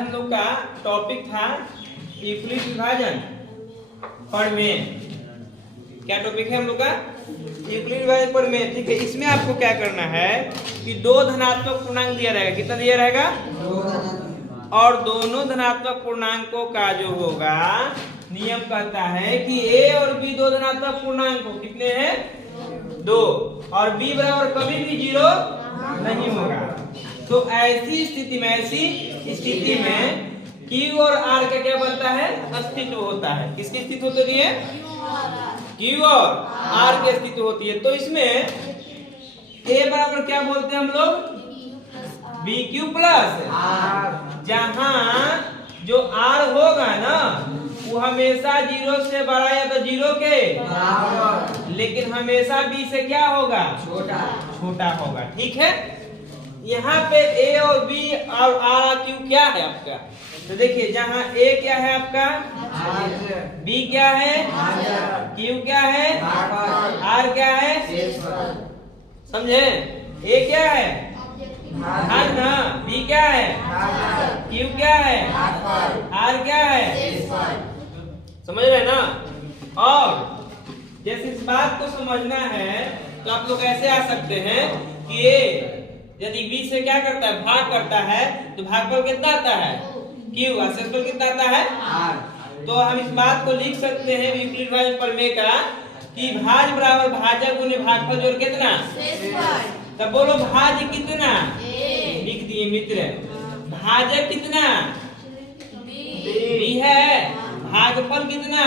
हम लोग का टॉपिक था यूक्लिड विभाजन प्रमेय। क्या टॉपिक है हम लोग का? यूक्लिड विभाजन प्रमेय। ठीक है, इसमें आपको क्या करना है कि दो धनात्मक पूर्णांक दिया रहेगा। कितना दिया रहेगा? और दोनों धनात्मक पूर्णांकों का जो होगा नियम कहता है कि ए और बी दो धनात्मक पूर्णांक हो। कितने हैं? दो। और बी बराबर कभी भी जीरो नहीं होगा। तो ऐसी स्थिति में Q और R का क्या बनता है? अस्तित्व होता है। किसकी अस्तित्व होती है? Q और R की अस्तित्व होती है। तो इसमें A बराबर क्या बोलते हैं हम लोग? BQ प्लस जहां जो R होगा ना वो हमेशा जीरो से बड़ा या तो जीरो के बराबर, लेकिन हमेशा B से क्या होगा? छोटा होगा। ठीक है, यहाँ पे A और B और R Q क्या है आपका? तो देखिए जहाँ A क्या है आपका, B क्या है, Q क्या है, R क्या है, समझे? A क्या है भाग ना, B क्या है, Q क्या है, R क्या है, समझ रहे ना? और जैसे इस बात को समझना है तो आप लोग ऐसे आ सकते हैं कि A यदि B से क्या करता है? भाग करता है तो भागफल कितना आता है? Q। शेषफल कितना आता है? R। तो हम इस बात को लिख सकते हैं यूक्लिड विभाजन प्रमेय का कि भाज बराबर भाजक गुने भागफल जोड़ कितना? तब बोलो भाज कितना? लिख दिए मित्र। भाजक कितना? B है। भागफल कितना?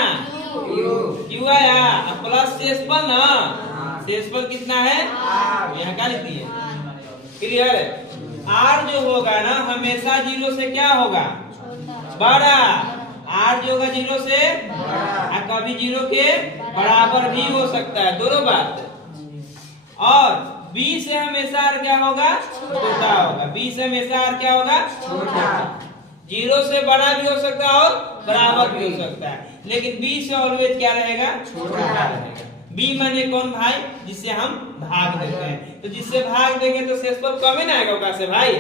Q आया। प्लस शेषफल ना, शेषफल कितना है? यहाँ क्या लिख दिए? क्लियर है? R जो होगा ना हमेशा जीरो से क्या होगा? बड़ा। R जो होगा जीरो से कभी जीरो के बराबर भी हो सकता है, दोनों बात। और B से हमेशा R क्या होगा? छोटा होगा। B से हमेशा R क्या होगा? छोटा। जीरो से बड़ा भी हो सकता है और बराबर भी हो सकता है, लेकिन B से ऑलवेज क्या रहेगा? छोटा रहेगा। B माने कौन भाई? जिससे हम भाग देते हैं। तो जिससे भाग देंगे तो शेषफल कम ही ना आएगा का से भाई।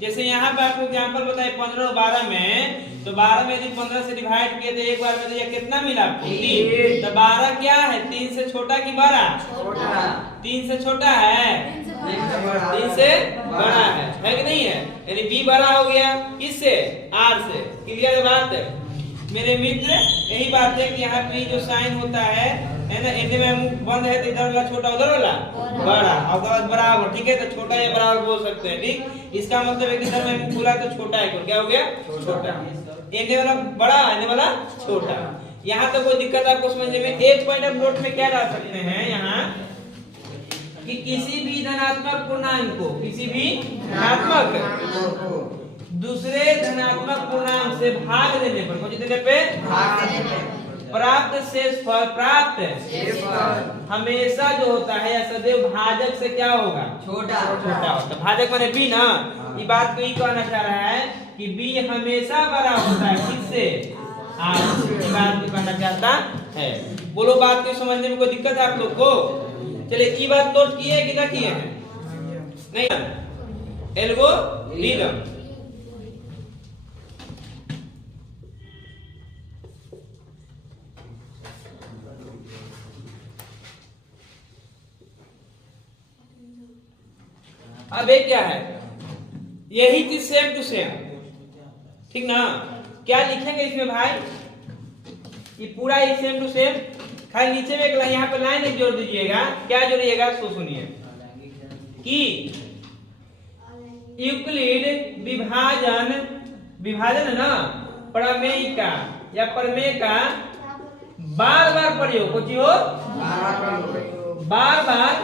जैसे यहाँ पे आपको एग्जांपल बताए 15 और 12 में, तो 12 में यदि 15 से डिवाइड किए तो एक बार में तो ये कितना मिला? 3। तो 12 क्या है? 3 से छोटा कि बड़ा? छोटा। 3 से छोटा है, 3 से बड़ा है कि नहीं है? यानी B बड़ा हो गया किससे? R से। क्लियर बात है मेरे मित्र? यही बात है कि यहाँ पे जो साइन होता है ना, एने में मुंह बंद है तो इधर वाला छोटा उधर वाला बड़ा और बाद बराबर। ठीक है, तो छोटा या बराबर बोल सकते हैं। ठीक, इसका मतलब है कि इधर में मुंह खुला तो छोटा है, तो क्या हो गया? छोटा। एने वाला बड़ा, एने वाला छोटा। यहाँ तो कोई दिक्कत आपको समझने में? एक पॉइंट आप नोट में क्या डाल सकते हैं यहाँ कि किसी भी धनात्मक पूर्णांक को, किसी भी धनात्मक दूसरे धनात्मक पूर्णांक से भाग देने पर, कुछ देने पे प्राप्त शेषफल, हमेशा जो होता है या सदैव भाजक से क्या होगा? छोटा होता है। भाजक माने B ना, ये बात को ही कहना चाह रहा है कि B हमेशा बड़ा होता है किससे? R से। बात को कहना चाहता है। बोलो बात को समझने में कोई दिक्कत है आप लोग को? चलिए ये बात नोट किए कि ना किए हैं? नहीं, एल्गोरिथम। अब एक क्या है? यही चीज सेम टू सेम, ठीक ना? क्या लिखेंगे इसमें भाई? ये पूरा ही सेम टू सेम, खाली नीचे में एक यहाँ पे लाइन एक जोड़ दीजिएगा। क्या जोड़िएगा? सो सुनिए कि यूक्लिड विभाजन है ना प्रमेय का या प्रमेय का बार बार प्रयोग होती हो, बार बार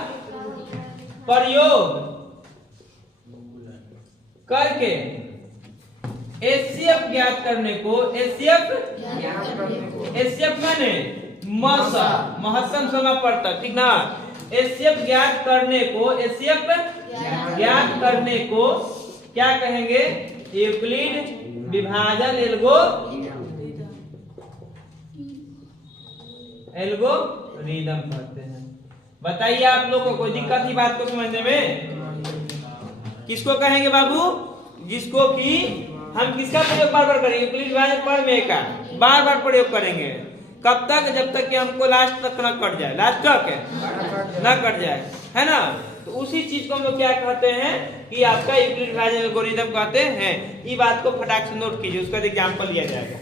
प्रयोग करके एचसीएफ ज्ञात करने को, एचसीएफ माने महत्तम समापवर्तक, ठीक ना? एचसीएफ ज्ञात करने को, एचसीएफ ज्ञात करने को क्या कहेंगे? यूक्लिड विभाजन एल्गोरिथम कहते हैं। बताइए आप लोग को कोई दिक्कत ही बात को समझने में? किसको कहेंगे बाबू? जिसको कि हम किसका प्रयोग बार बार करेंगे? यूक्लिड विभाजन प्रमेय का बार बार प्रयोग करेंगे। कब तक? जब तक कि हमको लास्ट तक न कट जाए। लास्ट तक न कट जाए, है ना। तो उसी चीज को हम लोग क्या कहते हैं कि आपका यूक्लिड विभाजन एल्गोरिथम कहते हैं। ये बात को फटाक से नोट कीजिए, उसका एग्जांपल लिया जाएगा।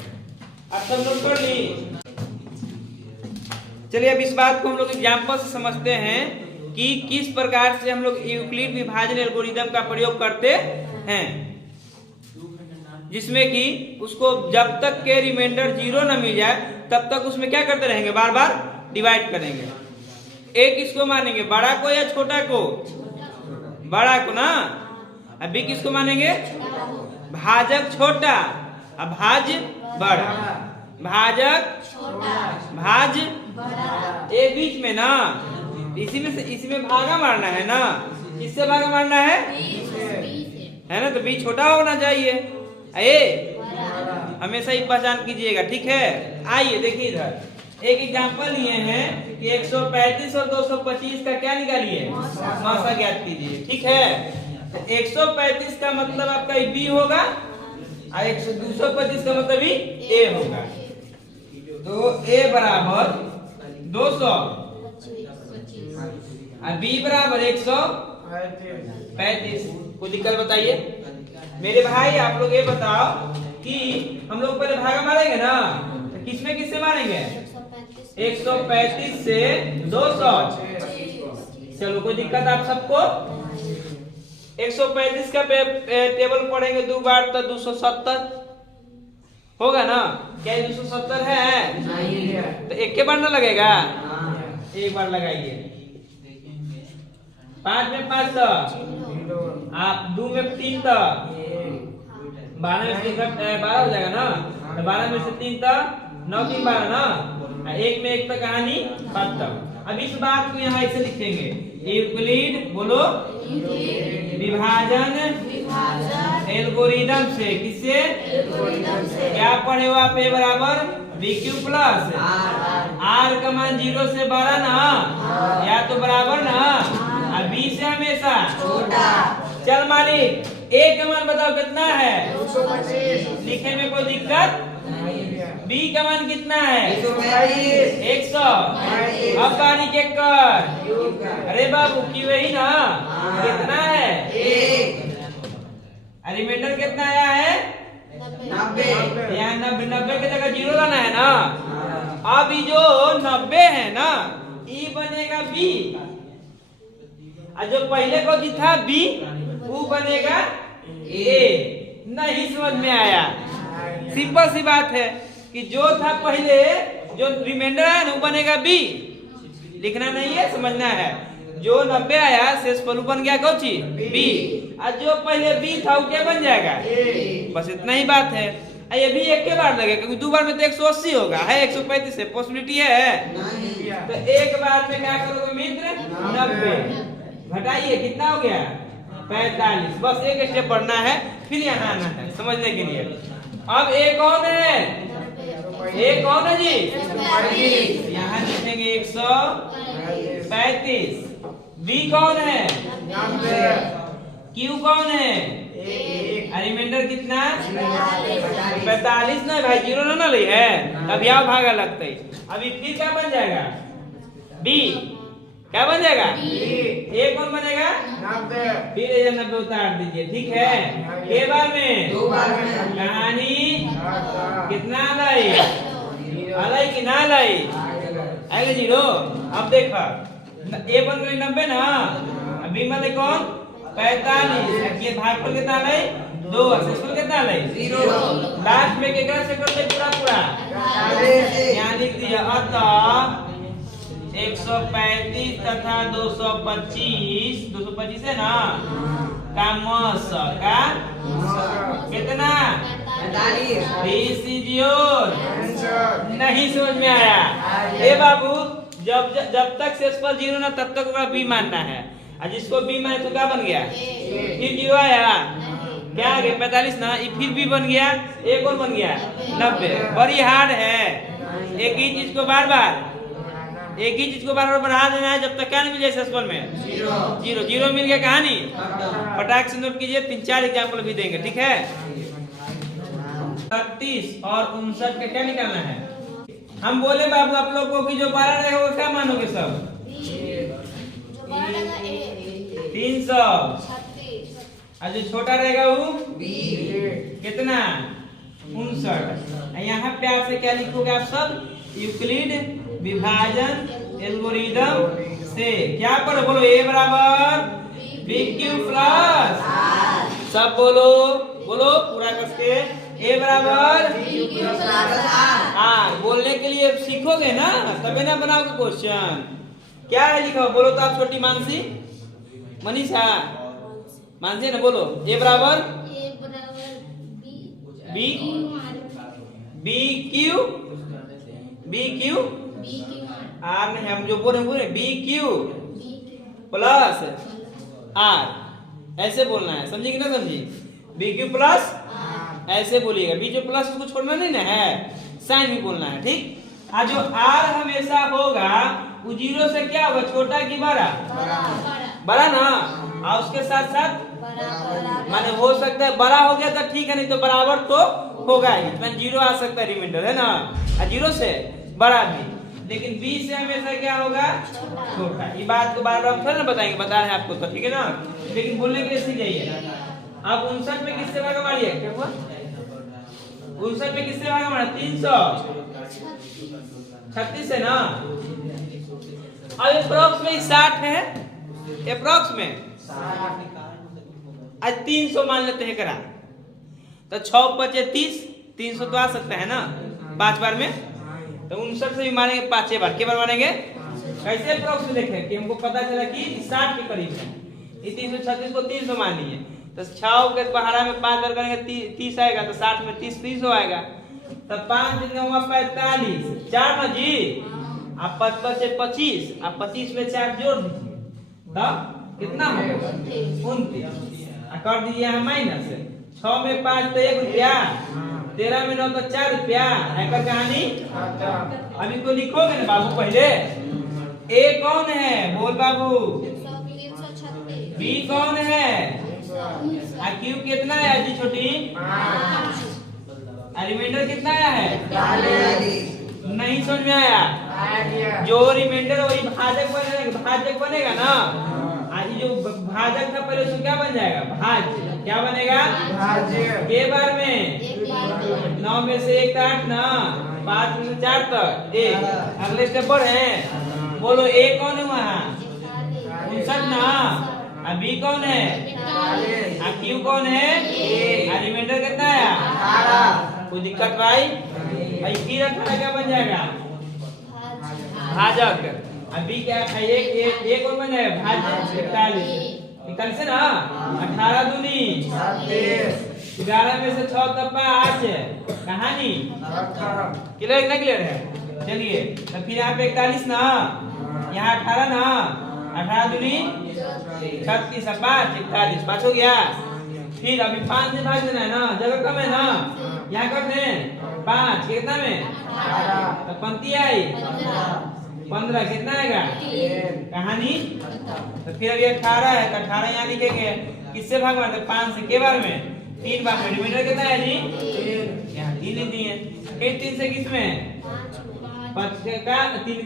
आप सब नोट कर ली? चलिए अब इस बात को हम लोग एग्जांपल से समझते हैं कि किस प्रकार से हम लोग यूक्लिड विभाजन एल्गोरिथम का प्रयोग करते हैं, जिसमें कि उसको जब तक के रिमाइंडर 0 न मिल जाए तब तक उसमें क्या करते रहेंगे? बार बार डिवाइड करेंगे। एक किसको मानेंगे? बड़ा को या छोटा को? बड़ा को ना। अब बी किसको मानेंगे? भाजक छोटा अब भाज बड़ा, भाजक भाज ए बीच में ना, इसी में भागा मारना है ना। किससे भागा मारना है ना। तो बी छोटा होना चाहिए, ए हमेशा ही पहचान कीजिएगा, ठीक है। आइए देखिए इधर एक एग्जांपल लिए हैं कि 135 और 225 का क्या निकालिए? मासा ज्ञात कीजिए, ठीक है। तो 135 का मतलब आपका बी होगा और 225 का मतलब भी ए होगा। तो ए बराबर 200 और बी बराबर 135। कोई दिक्कत बताइए मेरे भाई। आप लोग ये बताओ कि हम लोग पहले भागा मारेंगे ना, तो किसमें किससे मारेंगे? 135 से 200। चलो कोई दिक्कत आप सबको? 135 का टेबल पढ़ेंगे 2 बार तो 270 होगा ना। क्या 270 है? तो एक के बार ना लगेगा, एक बार लगाइए। 5 में 5 आप 2 में 3 तो 12 में 3 12 हो जाएगा ना। तो 12 में से 3 तो 9 3 12 ना। 1 में 1 तक कहानी 5 तक। अब इस बात को यहाँ ऐसे लिखेंगे, यूक्लिड बोलो विभाजन एल्गोरिथम से। किससे? क्या पढ़े हो आप? ए बराबर बी क्यू प्लस आर का मान 0 से बड़ा ना या तो बराबर ना, और बी से हमेशा छोटा। चल मालिक ए का मान बताओ कितना है? 225। लिखे में कोई दिक्कत? बी का मान कितना है? 100। अब कहानी चेक कर। अरे बाबू की वही ना। कितना है? 1। रिमाइंडर कितना आया है? 90। यहाँ 90 की जगह 0 लाना है ना। अब ये जो 90 है ना, ई बनेगा बी, और जो पहले को जी था बी वो बनेगा ए। नहीं समझ में आया? सिंपल सी बात है कि जो था पहले, जो रिमाइंडर है वो बनेगा बी। लिखना नहीं है, समझना है। जो 90 आया शेषफल बन गया कौन सी? बी। और जो पहले बी था वो क्या बन जाएगा? बस इतना ही बात है। ये भी एक के बार लगेगा क्योंकि 2 बार में तो 180 होगा, है 135 है, पॉसिबिलिटी है। तो एक बार में क्या करोगे मित्र? 90 घटाइए, कितना हो गया? 45। बस एक स्टेप बढ़ना है, फिर यहाँ आना है समझने के लिए। अब ए कौन है? ए कौन है जी? यहाँ लिखेंगे 135। बी कौन है? क्यू कौन है? रिमाइंडर कितना? 45 ना भाई, 0 ना ले है, अब यहाँ भागा लगता है। अभी फिर क्या बन जाएगा? बी क्या बन जाएगा? ए कौन बनेगा? 90। फिर 90 उतार दीजिए, ठीक है। के बार में? 2 बार में। कहानी कितना लाई? अलाई कि ना लाई? आएगा 0। अब देखा ए बन गई 90 ना, अभी बने कौन? 45। ये भागफल कितना लाई? 2। शेषफल कितना लाई? 0। लास्ट में केकरा से करते पूरा यहाँ लिख दिया। अतः 135 तथा 225 है ना का मस का कितना? 45। नहीं समझ में आया? ए बाबू जब तक शेषफल 0 ना तब तक बी मानना है, और जिसको बी माने तो क्या बन गया? फिर 0 आया, क्या आ गया? 45 ना, फिर बी बन गया। ए कौन बन गया? 90। बड़ी हार्ड है। एक ही चीज को बार बार बढ़ा देना है जब तक क्या नहीं मिले शेषफल में? 0 मिल गया। कहानी फटाक से नोट कीजिए, 3-4 एग्जाम्पल भी देंगे, ठीक है। 36 और 59 का क्या निकालना है। हम बोले बाबू आप लोग को कि जो 12 रहेगा वो क्या मानोगे सब 300 और जो छोटा रहेगा वो कितना 59। यहाँ प्यार से क्या लिखोगे आप सब यूक्लिड विभाजन एल्गोरिदम से क्या पढ़ो बोलो a बराबर BQ प्लस सब बोलो बोलो पूरा करके a बराबर हाँ बोलने के लिए सीखोगे ना तभी ना बनाओगे क्वेश्चन। क्या है लिखो बोलो तो आप छोटी मानसी मनीषा मानसी ना बोलो a बराबर BQ आर नहीं हम जो बोल रहे BQ प्लस आर ऐसे बोलना है समझी कि ना समझी BQ प्लस ऐसे बोलिएगा बीच में प्लस को छोड़ना नहीं ना है साइन भी बोलना है ठीक। आज जो आर हमेशा होगा वो जीरो से क्या होगा छोटा कि बड़ा बड़ा ना और उसके साथ साथ माने हो सकता है बड़ा हो गया तो ठीक है नहीं तो बराबर तो होगा ही जीरो आ सकता है रिमाइंडर है ना जीरो से बड़ा भी लेकिन बी से हमेशा क्या होगा छोटा। ये बात को बार बार थोड़ा ना बताएंगे बता रहे हैं आपको तो ठीक है ना लेकिन बोलने के लिए सीख जाइए। अब 59 में किससे भागा मारिए क्या हुआ 59 में किससे भागा मारा 336 है ना। अब अप्रोक्स में 60 है अप्रोक्स में आज 300 मान लेते हैं करा तो 6 × 30 300 तो आ सकता है ना 5 बार में तो 59 से भी मारेंगे 5 बार के बार मारेंगे कैसे अप्रोक्स में देखें कि हमको पता चला कि 60 के करीब है ये 336 को 300 मान लिए तो 6 के पहाड़ा में 5 बार करेंगे 30 आएगा तो 60 में 30 300 आएगा तो 5 हुआ 45 4 ना जी आप 55 से 25 आप 25 में 4 जोड़ दीजिए तो कितना होगा 29 कर दीजिए यहाँ माइनस 6 में 5 तो 1 रुपया 13 में 9 तो 4 रुपया आयकर कहानी अभी तो लिखोगे ना बाबू पहले ए कौन है बोल बाबू बी कौन है क्यू कितना है जी छोटी रिमाइंडर कितना आया है नहीं समझ में आया जो रिमाइंडर वही भाजक बनेगा ना आज जो भाजक था पहले उसको क्या बन जाएगा भाज्य क्या बनेगा भाज्य के बार में 9 में से 1 8 ना 5 में से 4 तक 1 अगले स्टेप पर है बोलो ए कौन है वहाँ 59 ना बी कौन है क्यू कौन है रिमाइंडर कितना है कोई दिक्कत भाई की 18 क्या बन जाएगा भाजक अभी क्या एक और बन जाएगा भाज्य 41 से ना 18 दूनी 11 में से 6 तब्बा 8 कहानी क्लियर ना क्लियर है चलिए तो फिर यहाँ पे 41 ना यहाँ 18 ना 18 दूनी 36 5 41 5 हो गया फिर अभी 5 से भाग देना है ना जगह कम है ना यहाँ कर दे 5 कितना में तो पंक्ति आई 15 कितना आएगा कहानी तो फिर अभी 18 है तो 18 यहाँ लिखेंगे किससे भाग मारते 5 से के बार में 3 बार में रिमाइंडर कितना है जी यहाँ 3 लिख दिए फिर 3 से किस में 3 का 3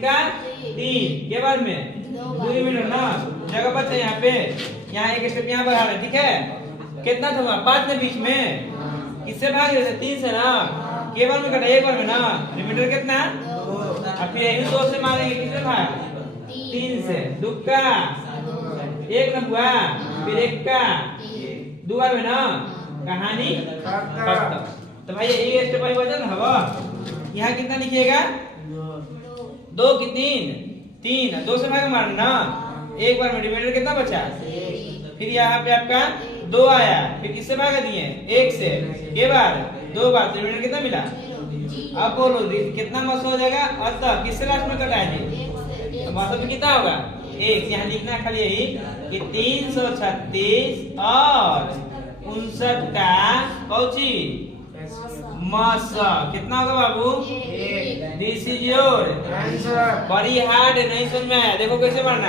के बार में 2 रिमाइंडर ना जगह बचा यहाँ पे यहाँ एक स्टेप यहाँ बढ़ा रहे ठीक है कितना था 5 में बीच में किससे भाग रहे थे 3 से ना के बार में कटा 1 बार में ना रिमाइंडर कितना और फिर यही 2 से मारेंगे किससे भाग 3 से 2 का 1 ना हुआ फिर 1 का 2 बार में ना कहानी खत्म। तो भाई ये स्टेप भाई वजन हवा यहाँ कितना लिखिएगा 2 की 3 2 से भाग मारना 1 बार में रिमाइंडर कितना बचा फिर यहाँ पे आपका 2 आया फिर किससे भागा दिए 1 से के बार 2 बार तो रिमाइंडर कितना मिला अब बोलो कितना मस हो जाएगा अतः किससे लास्ट में कटा है जी तो मतलब में कितना होगा 1 यहाँ लिखना है खाली यही कि 336 और 59 का कौची मस कितना होगा बाबू दिस इज योर बड़ी हार्ड नहीं समझ में आया देखो कैसे पढ़ना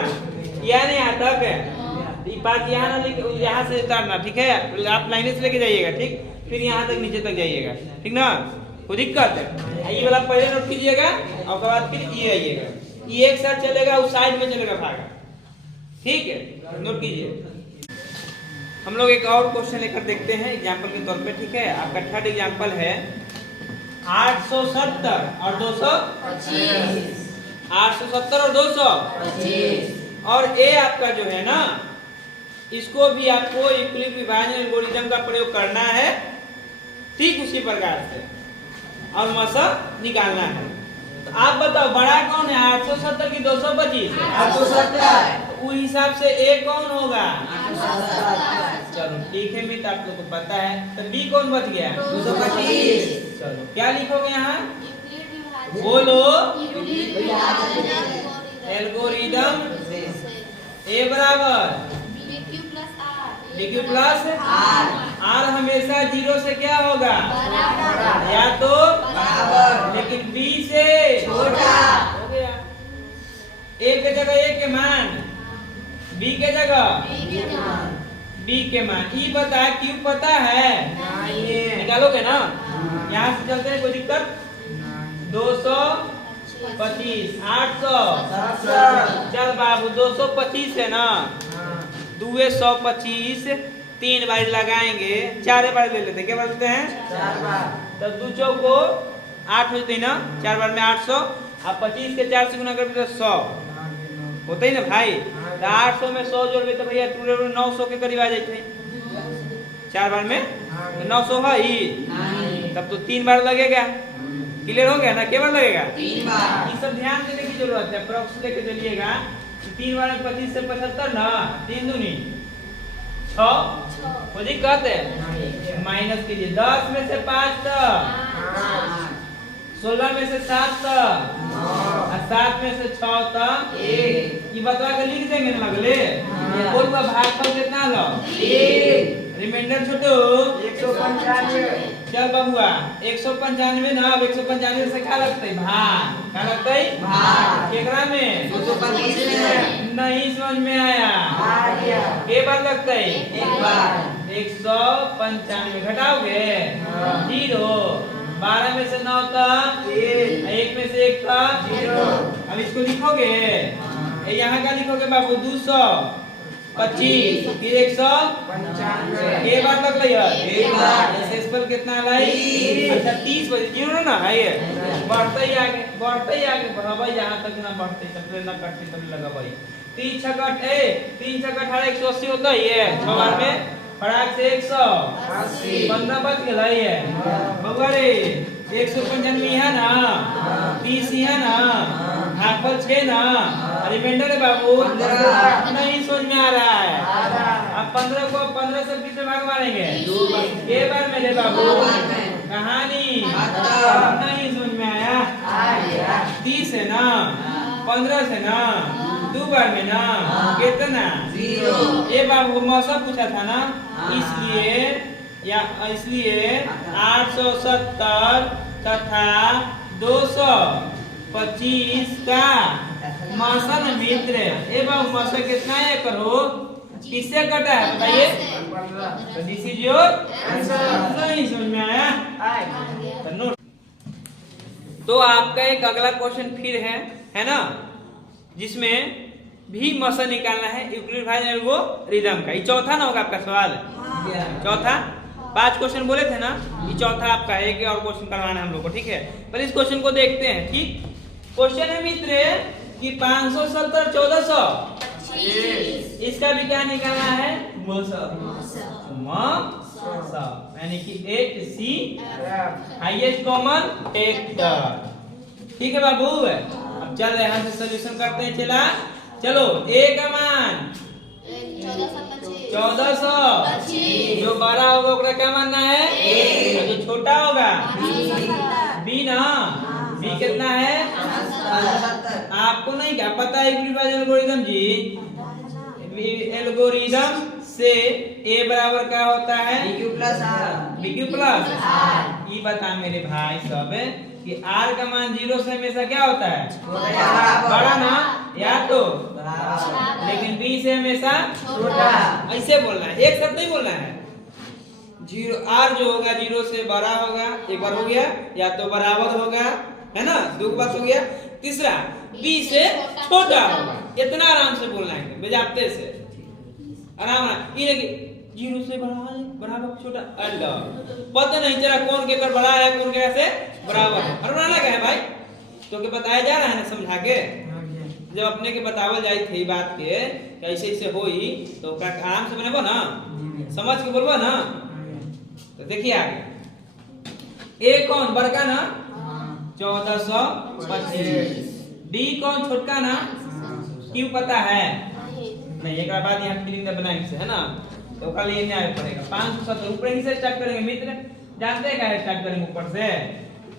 यह नहीं आता है बात यहाँ ना यहाँ से उतारना ठीक है आप लाइने से लेके जाइएगा ठीक फिर यहाँ तक नीचे तक जाइएगा ठीक ना। कोई दिक्कत है? ये वाला पहले नोट कीजिएगा और उसके बाद फिर ये आइएगा, ये एक साथ चलेगा, उस साइड में चलेगा भागा, ठीक है, नोट कीजिए। हम लोग एक और क्वेश्चन लेकर देखते हैं एग्जाम्पल के तौर पे, ठीक है। आपका थर्ड एग्जाम्पल है 870 और 225, 870 और 225, और ए आपका जो है ना, इसको भी आपको यूक्लिड विभाजन एल्गोरिथम का प्रयोग करना है, ठीक उसी प्रकार से, और मसा निकालना है। तो आप बताओ बड़ा कौन है, 870 की 225? 870। उस हिसाब से ए कौन होगा? 870। चलो ठीक है मित्र, आप लोग को पता है। तो बी कौन बच गया? 225। चलो क्या लिखोगे यहाँ? बोलो। एल्गोरिदम ए बराबर BQ प्लस आर हमेशा 0 से क्या होगा? या तो बराबर, लेकिन बी से छोटा। हो गया। ए के जगह ए के मान, बी के जगह बी के मान। ई बता क्यों पता है? निकालोगे ना? यहाँ से चलते हैं, कोई दिक्कत? 225, 800, चल बाबू 225 है ना, 225 3 बार लगाएंगे, 4 बार ले लेते, क्या बोलते हैं? 4 बार। तब 2 चौको 8 होते हैं ना, 4 बार में 800, अब 25 के 4 से गुना कर तो 100 होते ही ना भाई। तो 800 में 100 जोड़ तो भैया 900 के करीब आ जाते, 4 बार में 900 है ही, तब तो 3 बार लगेगा। क्लियर हो गया ना? क्या बार लगेगा? 3 बार। ये सब ध्यान देने की जरूरत है, अप्रोक्स लेके चलिएगा। 3 बार में 25 से 75 ना, 3 दूनी 6, कोई दिक्कत है? माइनस कीजिए, 10 में से 5 तक, 16 में से 7 तक, और 7 में से 6 तक 1। ये बतवा के लिख देंगे ना अगले। बोल का भागफल कितना लो? 1। रिमाइंडर छोटो 195। चल बबुआ 195 ना, अब 195 से क्या लगता है? भाग। क्या लगता है? भाग। केकरा में? 225 में। नहीं समझ में आया। आ गया। के बार लगता है? 1 बार। 195 घटाओगे? हाँ। 0। 12 में से 9 तक 1 में से 1 तक 0। अब इसको लिखोगे, यहाँ का लिखोगे बाबू 225, फिर 195, के बार लग रही है? एक बार। शेषफल कितना लाई? 30। अच्छा 30 बजे 0 ना है, ये बढ़ते ही आगे, बढ़ते ही आगे बढ़ाई, जहाँ तक ना बढ़ते तब ना कटते तब लगा भाई। 3 6 3 6 18 180 होता ही है, 6 बार में फटाक से 180, 15 बच गया है बबुआ रे। 195 है ना, 30 है ना, भागफल 6 ना, रिमाइंडर है बाबू 15। नहीं समझ में आ रहा है। अब 15 को 15 से कितने भाग मारेंगे? 2 बार। के बार मेरे बाबू? कहानी नहीं समझ में आया? 30 है ना, 15 से ना, 2 बार में ना, कितना? 0। ये बाबू मौसा पूछा था ना, इसलिए 870 तथा 225 का मौसा न मित्र। ए बाबू मौसा कितना है करो? किससे कटा है बताइए? तो दिस इज योर आंसर। नहीं समझ में आया? तो नोट। तो आपका एक अगला क्वेश्चन फिर है ना, जिसमें भी मौसा निकालना है यूक्लिड विभाजन एल्गोरिथम का। ये चौथा ना होगा आपका सवाल? चौथा। 5 क्वेश्चन बोले थे ना, ये चौथा आपका है। एक और क्वेश्चन करवाना है हम लोग को, ठीक है। पर इस क्वेश्चन को देखते हैं, ठीक। क्वेश्चन है मित्र कि 570 1425, इसका भी क्या निकालना है? यानी कि 8C हाईएस्ट कॉमन फैक्टर, ठीक है बाबू। अब चल यहाँ से सोल्यूशन करते हैं, चला चलो। ए का मान 1425, जो बड़ा होगा उसका क्या मानना है? और जो छोटा होगा बी ना, बी कितना है? आपको नहीं क्या पता है यूक्लिड विभाजन एल्गोरिथम जी? एल्गोरिथम से ए बराबर क्या होता है? BQ plus R. ये बता मेरे भाई सब कि आर का मान 0 से हमेशा क्या होता है? बड़ा ना, या तो लेकिन बी से हमेशा छोटा। ऐसे बोलना है, एक शब्द नहीं बोलना है। जीरो आर जो होगा जीरो से बड़ा होगा, एक बार हो गया, या तो बराबर होगा, है ना, दो बात हो गया। तीसरा बी से छोटा होगा। इतना आराम से बोलना है बेजाप्ते से, आराम ये जीरो से बराबर छोटा। अल्लाह पता नहीं चला कौन के कर बड़ा है कौन के से बराबर है, और बनाना क्या है भाई, तो के बताया जा रहा है ना समझा के। जब अपने के बतावल जाई थी बात के कैसे ऐसे होई तो आराम से बनेबो ना, समझ के बोलबो ना। तो देखिए आगे, ए कौन बड़का ना 1425, डी कौन छोटका ना, क्यों पता है नहीं, एक बाद यहाँ फिलिंग द ब्लैंक से, है ना, तो कल ये न्याय पड़ेगा। 570 ऊपर ही से स्टार्ट करेंगे मित्र, जानते हैं क्या स्टार्ट करेंगे ऊपर से,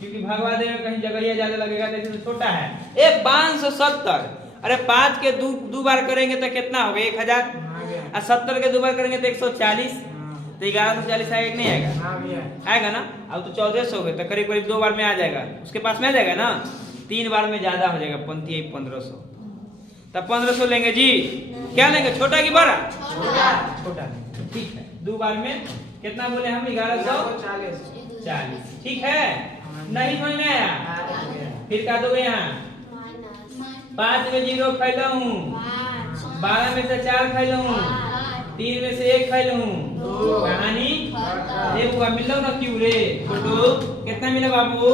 क्योंकि भगवा दे में कहीं जगह ज्यादा लगेगा तो इससे छोटा है। ए 570, अरे 5 के दो बार करेंगे तो कितना होगा 1000, और 70 के दो बार करेंगे तो 140, तो 1140 आएगा नहीं आएगा, आएगा ना। अब तो 1400 हो गए तो करीब करीब 2 बार में आ जाएगा, उसके पास में आ जाएगा ना, 3 बार में ज्यादा हो जाएगा 1500, तब 1500 लेंगे जी। क्या लेंगे, छोटा की बड़ा, छोटा, ठीक है। 2 बार में कितना बोले हम, 1140, ठीक है। नहीं समझ में आया, फिर का दोगे यहाँ 5 में 0 खैला हूँ, 12 में से 4 खैला हूँ, 3 में से 1 खैला हूँ, कहानी ये हुआ मिल लो ना, क्यों रे छोटू, कितना मिला बाबू,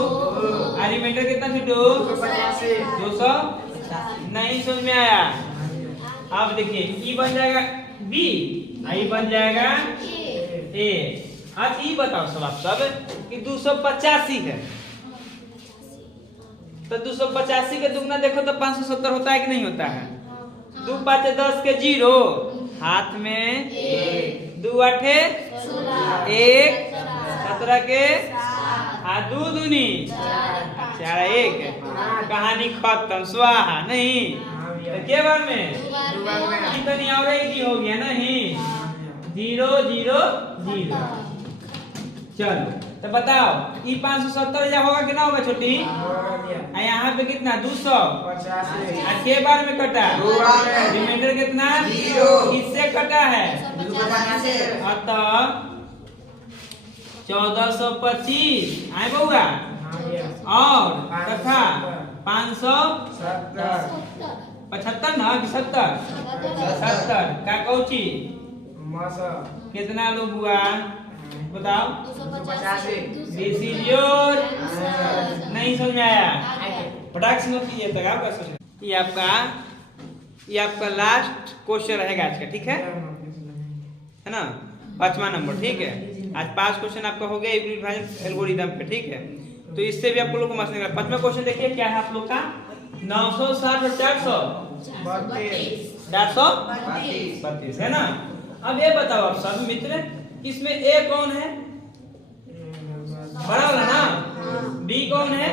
रिमाइंडर कितना छोटू 200, नहीं समझ में आया। अब देखिए ई बन जाएगा बी, आई बन जाएगा ए। अब ये बताओ सब आप सब कि 285 है, तो 285 के दुगना देखो तो 570 होता है कि नहीं होता है। 2 5 10 के 0, हाथ में 2 8 1, 17 के हाथ 2 दूनी 4 1, कहानी खत्म, स्वाहा। नहीं तो के बार में कितनी और एक हो गया नहीं, 0 0 0। चलो तो बताओ ये 570 या होगा कि ना होगा छोटी, यहाँ पे कितना 200, के बार में कटा, रिमाइंडर कितना 0, किससे कटा है, अतः 1425 आए बउआ, और तथा 575 ना कि 70 का कौची कितना लोग हुआ बताओ, 285 नहीं समझ में आया, फटाक से नोट कीजिए तक आप कैसे। ये आपका लास्ट क्वेश्चन रहेगा आज का, ठीक है ना, 5वां नंबर, ठीक है। आज 5 क्वेश्चन आपका हो गया विभाजन एल्गोरिथम पे, ठीक है। तो इससे भी आप लोग को मस्त निकला। 5वां क्वेश्चन देखिए क्या है आप लोग का, 960 और 432 है ना। अब ये बताओ आप सब मित्र, इसमें ए कौन है, बड़ा वाला ना, बी कौन है,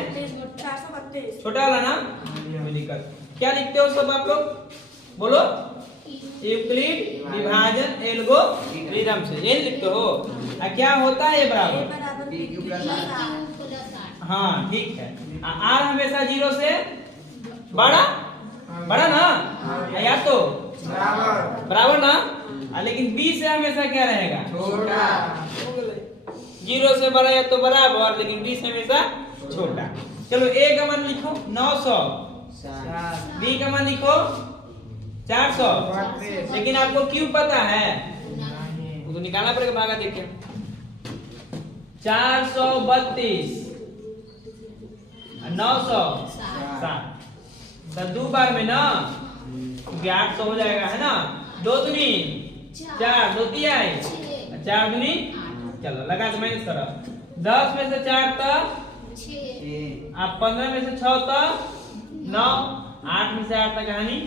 छोटा वाला ना। क्या लिखते हो सब आप लोग, बोलो, यूक्लिड विभाजन एल्गोरिथम से ये लिखते हो। क्या होता है ये बराबर, हाँ ठीक है। आर हमेशा 0 से बड़ा ना, या तो बराबर ना, लेकिन बी से हमेशा क्या रहेगा, छोटा। 0 से बड़ा या तो बराबर, लेकिन बी से हमेशा छोटा। चलो ए का मान लिखो 900, बी का मान लिखो 400, लेकिन आपको क्यों पता है वो तो निकालना पड़ेगा, भागा देखिए 432 960, तो 2 बार में ना 800 हो जाएगा, है ना। 2 दूनी 4, 2 3 आए 4 दूनी, चलो लगा के माइनस करो, 10 में से 4 तक 6, आप 15 में से 6 तक 9, 8 में से 8 तक कहानी।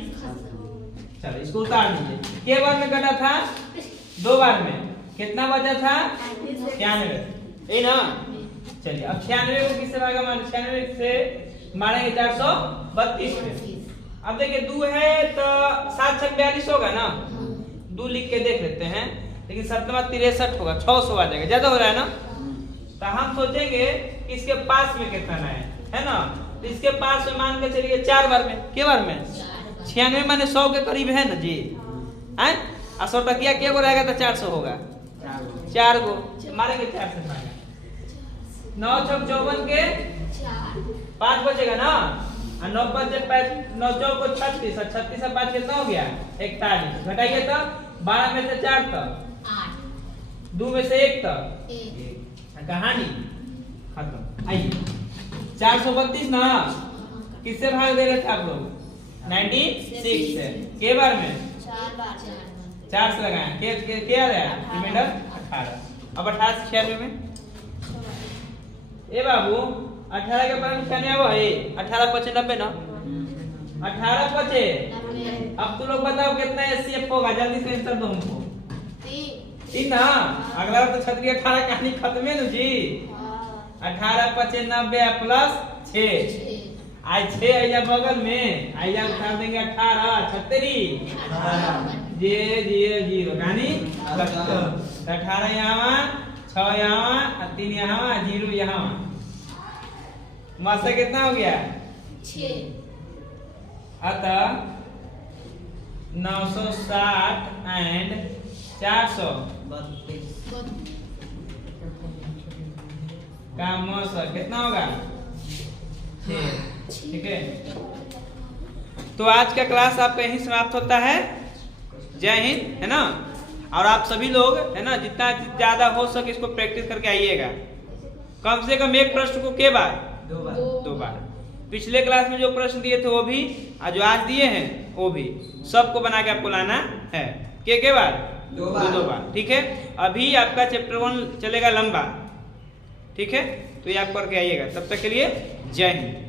चलो इसको उतार दीजिए। के बार में कटा था, 2 बार में, कितना बचा था 96, ये ना। चलिए अब 96 को किससे भागा, 96 से मारेंगे 432 पे। अब देखिए 2 है तो 7 6 42 होगा ना, 2 लिख के देख लेते हैं, लेकिन 7 63 होगा, 600 आ जाएगा, ज्यादा हो रहा है ना। तो हम सोचेंगे कि इसके पास में कितना है ना, तो इसके पास में मान के चलिए 4 बार में, के बार में 96 माने 100 के करीब है ना जी, हैं 100 टकिया के गो रहेगा तो 400 होगा, 4 गो मारेंगे 4 से मारेंगे 9 छक 54 के 5 बचेगा ना और 9 बचे 9 चौक 36 और 36 से 5 कितना हो गया 41 घटाइए तो 12 में से 4 तो 2 में से 1 तो कहानी खत्म। आइए 432 ना किससे भाग दे रहे थे आप लोग 96 से के बार में 4 से लगाए क्या आ रहा है रिमाइंडर 18 अब 18 से 96 में ए बाबू 18 के बाद में क्या वो है 18 5 90 ना 18 5 अब तुम लोग बताओ कितना एचसीएफ होगा जल्दी से आंसर दो हमको 3 ना अगला तो छतरी 18 कहानी खत्म है ना जी 18 5 90 प्लस 6 आज 6 आइया बगल में आइया उठा देंगे 18 छतरी जे 0 कहानी 18 यहाँ 6 यहाँ 3 यहाँ 0 यहाँ मासा कितना हो गया 6 अतः 960 एंड 400 का मासा कितना होगा 6 ठीक है। तो आज का क्लास आपका यहीं समाप्त होता है। जय हिंद है ना। और आप सभी लोग है ना जितना ज्यादा हो सके इसको प्रैक्टिस करके आइएगा। कम से कम एक प्रश्न को के बार 2 बार। पिछले क्लास में जो प्रश्न दिए थे वो भी और जो आज दिए हैं वो भी सबको बना के आपको लाना है। के बार 2 बार ठीक है। अभी आपका चैप्टर 1 चलेगा लंबा ठीक है। तो ये आप करके आइएगा। तब तक के लिए जय हिंद।